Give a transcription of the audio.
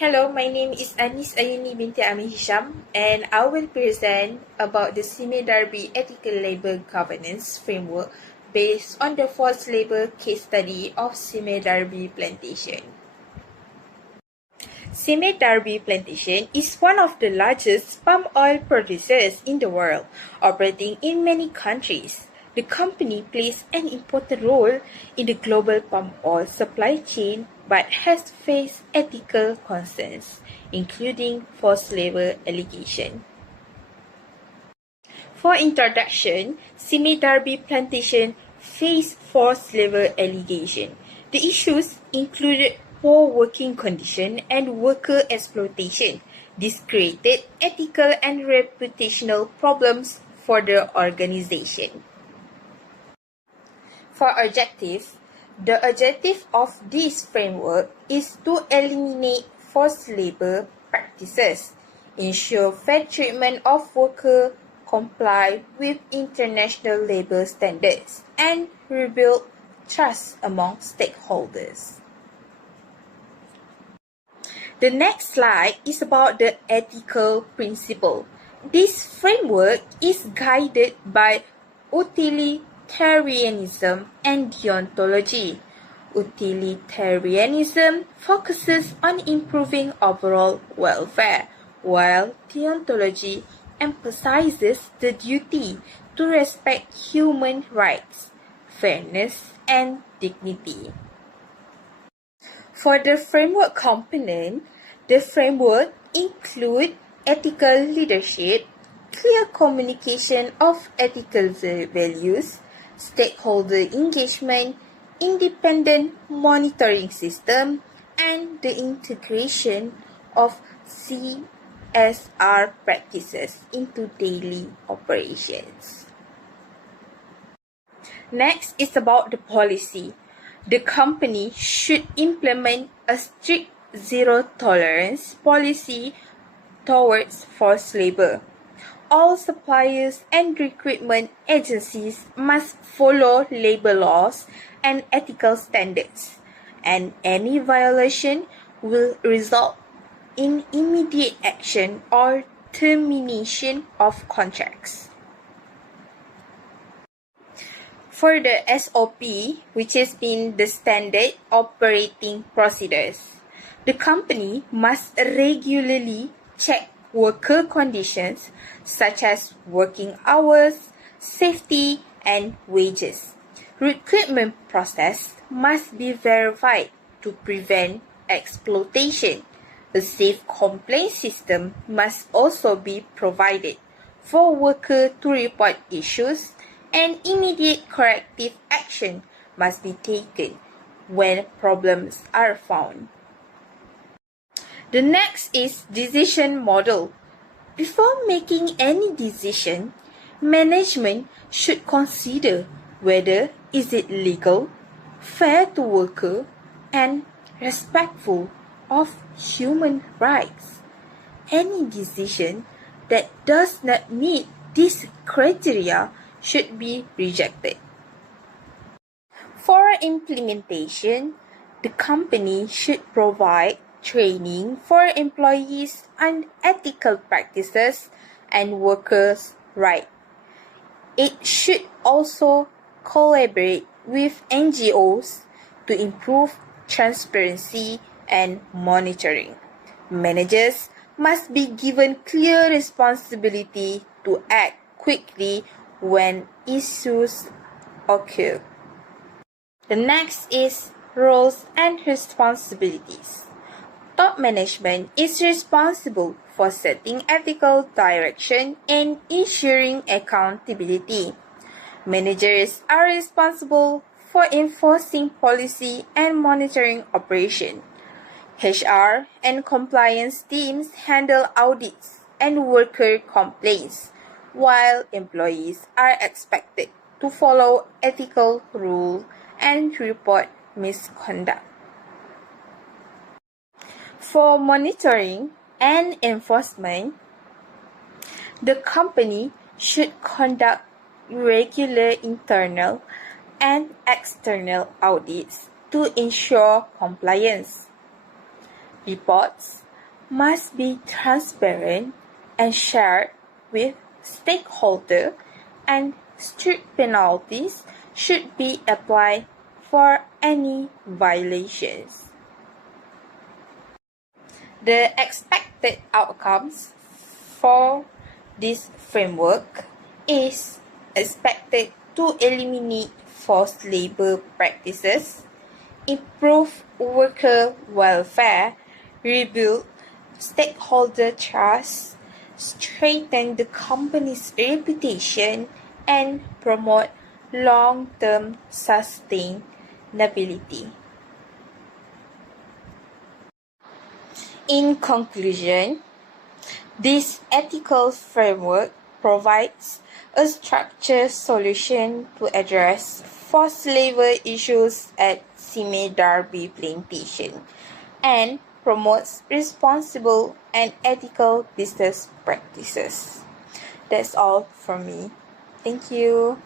Hello, my name is Anis Ayuni binti Ami Hisham, and I will present about the Sime Darby Ethical Labor Governance Framework based on the forced labor case study of Sime Darby Plantation. Sime Darby Plantation is one of the largest palm oil producers in the world, operating in many countries. The company plays an important role in the global palm oil supply chain but has faced ethical concerns, including forced labor allegations. For introduction, Sime Darby Plantation faced forced labor allegations. The issues included poor working conditions and worker exploitation. This created ethical and reputational problems for the organization. For objectives, the objective of this framework is to eliminate forced labor practices, ensure fair treatment of workers, comply with international labor standards, and rebuild trust among stakeholders. The next slide is about the ethical principle. This framework is guided by utilitarianism and deontology. Utilitarianism focuses on improving overall welfare, while deontology emphasizes the duty to respect human rights, fairness, and dignity. For the framework component, the framework includes ethical leadership, clear communication of ethical values, stakeholder engagement, independent monitoring system, and the integration of CSR practices into daily operations. Next is about the policy. The company should implement a strict zero-tolerance policy towards forced labor. All suppliers and recruitment agencies must follow labor laws and ethical standards, and any violation will result in immediate action or termination of contracts. For the SOP, which has been the standard operating procedures, the company must regularly check worker conditions such as working hours, safety, and wages. Recruitment process must be verified to prevent exploitation. A safe complaint system must also be provided for workers to report issues, and immediate corrective action must be taken when problems are found. The next is decision model. Before making any decision, management should consider whether is it legal, fair to worker, and respectful of human rights. Any decision that does not meet this criteria should be rejected. For implementation, the company should provide training for employees on ethical practices and workers' rights. It should also collaborate with NGOs to improve transparency and monitoring. Managers must be given clear responsibility to act quickly when issues occur. The next is roles and responsibilities. Top management is responsible for setting ethical direction and ensuring accountability. Managers are responsible for enforcing policy and monitoring operation. HR and compliance teams handle audits and worker complaints, while employees are expected to follow ethical rules and report misconduct. For monitoring and enforcement, the company should conduct regular internal and external audits to ensure compliance. Reports must be transparent and shared with stakeholders, and strict penalties should be applied for any violations. The expected outcomes for this framework is expected to eliminate forced labor practices, improve worker welfare, rebuild stakeholder trust, strengthen the company's reputation, and promote long-term sustainability. In conclusion, this ethical framework provides a structured solution to address forced labor issues at Sime Darby plantation and promotes responsible and ethical business practices. That's all from me. Thank you.